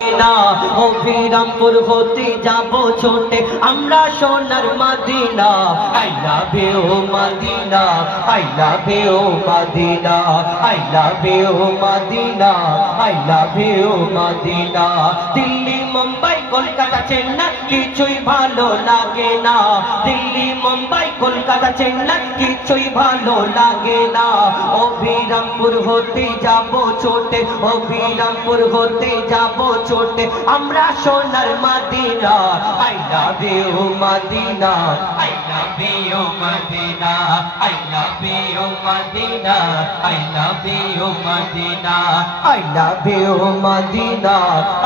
না অবিরামপুর হতে যাব ছোটে আমরা সোনার Medina I love you Medina I love you Medina I love you Medina I love you Medina Delhi Mumbai Kolkata Chennai কিছুই ভালো লাগে না দিল্লি মুম্বাই কলকাতা চেন্নাই কিছুই ভালো লাগে না অবিরামপুর হতে যাব ছোটে অবিরামপুর হতে যাব ছোটে আমরা সোনার Medina I love you Medina I love you Medina I love you Medina I love you Medina I love you Medina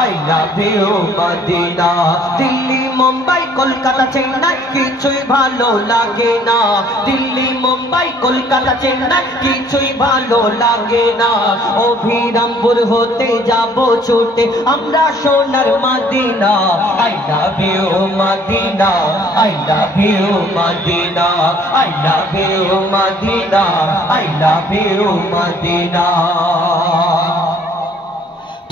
I love you Medina Delhi Mumbai Kolkata Chennai কিছুই ভালো লাগে না দিল্লি মুম্বাই কলকাতা চেন্নাই কিছুই ভালো লাগে না অবিরামপুর হতে যাব ছোটে আমরা সোনার Medina I love you Medina I love you Medina I love you Medina I love you Medina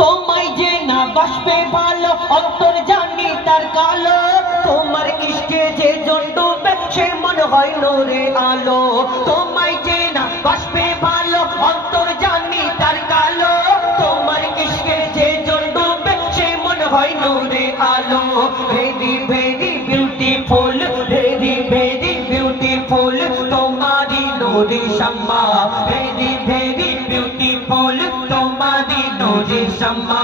তোমায় যে না বাসবে ভালো অন্তর জানি তার কালো তোমার ইশকে যে জন ডুবে সে মনে হয় নূরে আলো তোমায় যে না বাসবে ভালো অন্তর জানি তার কালো তোমার ইশকে যে জন ডুবে সে মনে হয় নূরে আলো very very beautiful very very beautiful তোমারি নূরে শাম্মা ভেরি ভেরি বিউটিফুল তোমারি নূরে শাম্মা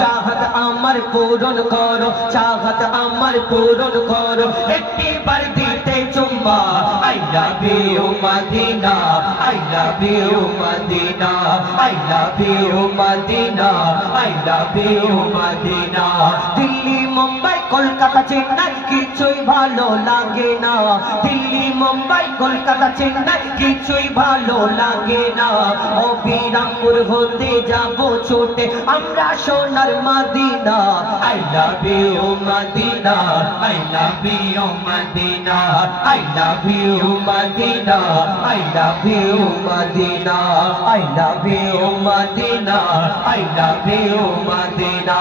চাহত আমার পূরণ করো চাহত আমার পূরণ করো একটিবার দিতে চুম্মা I love you Medina I love you Medina I love you Medina I love you Medina Delhi Mumbai Kolkata Chennai কিছুই ভালো লাগে না দিল্লি মুম্বাই কলকাতা চেন্নাই কিছুই ভালো লাগে না অবিরামপুর হতে যাব ছোটে আমরা সোনার Medina I love you Medina I love you Medina I love you Medina I love you Medina I love you Medina I love you Medina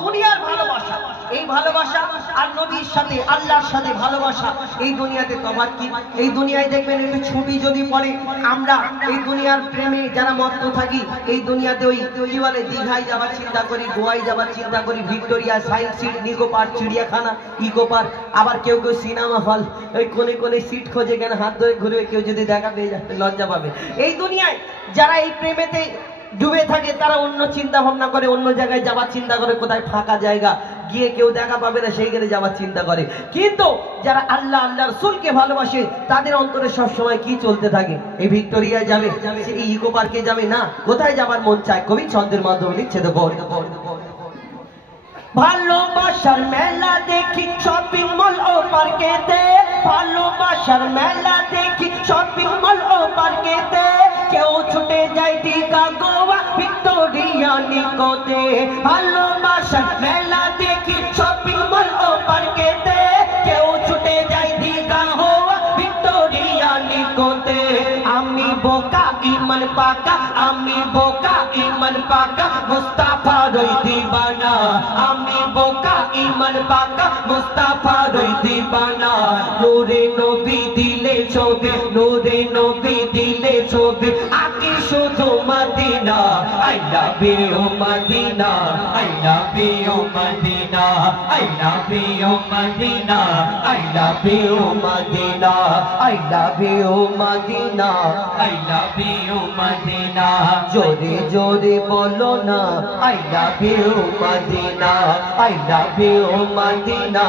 দুনিয়ার ভালোবাসা এই ভালোবাসা আর নবীর সাথে আল্লাহর সাথে ভালোবাসা এই দুনিয়াতে তফাৎ কি এই দুনিয়ায় দেখবেন একটু ছুটি যদি পড়ে আমরা এই দুনিয়ার প্রেমে যারা মত্ত থাকি এই দুনিয়াতে ওই কি বলে দীঘায় যাবার চিন্তা করি গোয়ায় যাবার চিন্তা করি Victoria science city Nicco park চিড়িয়াখানা ইকো পার্ক আবার কেউ কেউ সিনেমা হল ওই কোনে কোনে সিট খোঁজে কেন হাত ধরে ঘুরবে কেউ যদি দেখা পেয়ে যাবে লজ্জা পাবে এই দুনিয়ায় যারা এই প্রেমেতে ডুবে থাকে তারা অন্য চিন্তা ভাবনা করে অন্য জায়গায় যাবার চিন্তা করে কোথায় ফাঁকা জায়গা গিয়ে কেউ দেখা পাবে না সেইখানে যাবার চিন্তা করে কিন্তু যারা আল্লাহ আল্লাহ রাসূলকে ভালোবাসে তাদের অন্তরে সব সময় কি চলতে থাকে এই ভিক্টোরিয়া যাবে এই ইকো পার্কে যাবে না কোথায় যাবার মন চায় কবি ছন্দের মাধ্যমে লিখছে তো ভালোবাসার মেলা দেখি শপিং মল ও পার্কেতে ভালোবাসার মেলা দেখি শপিং মল ও পার্কেতে কেউ ছুটে যায় দীঘা গোয়া ভিক্টোরিয়া নিকোতে ভালোবাসার মেলা দেখি শপিং মল ও পার্কেতে কেউ ছুটে যায় দীঘা গোয়া ভিক্টোরিয়া নিকোতে আমি বোকা ইমান পাকা আমি বোকা ইমান পাকা মুস্তাফা রই দিবানা আমি বোকা ইমান পাকা মুস্তাফা রই দিবানা নূরে নবী দিলে ছবি নূরে নবী দিলে ছবি আকি শুধু Medina I love you Medina I love you Medina I love you Medina I love you Medina I love you Medina I love you Medina জোরে জোরে বলো না I love you Medina I love you Medina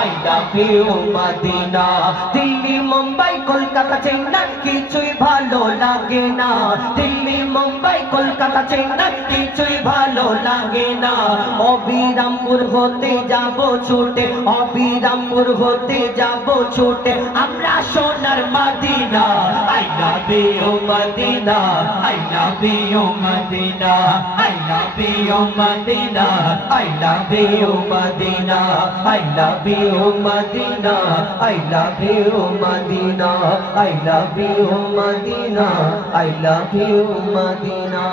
I love you Medina Delhi Mumbai Kolkata Chennai কিছুই ভালো লাগে না দিল্লি মুম্বাই কলকাতা চেন্নাই কিছুই ভালো লাগে না অবিরামপুর হতে যাব ছোটে অবিরামপুর হতে যাব ছোটে আমরা সোনার Medina I love you Medina I love you Medina I love you Medina I love you Medina I love you Medina I love you Medina I love you Madina I love you Madina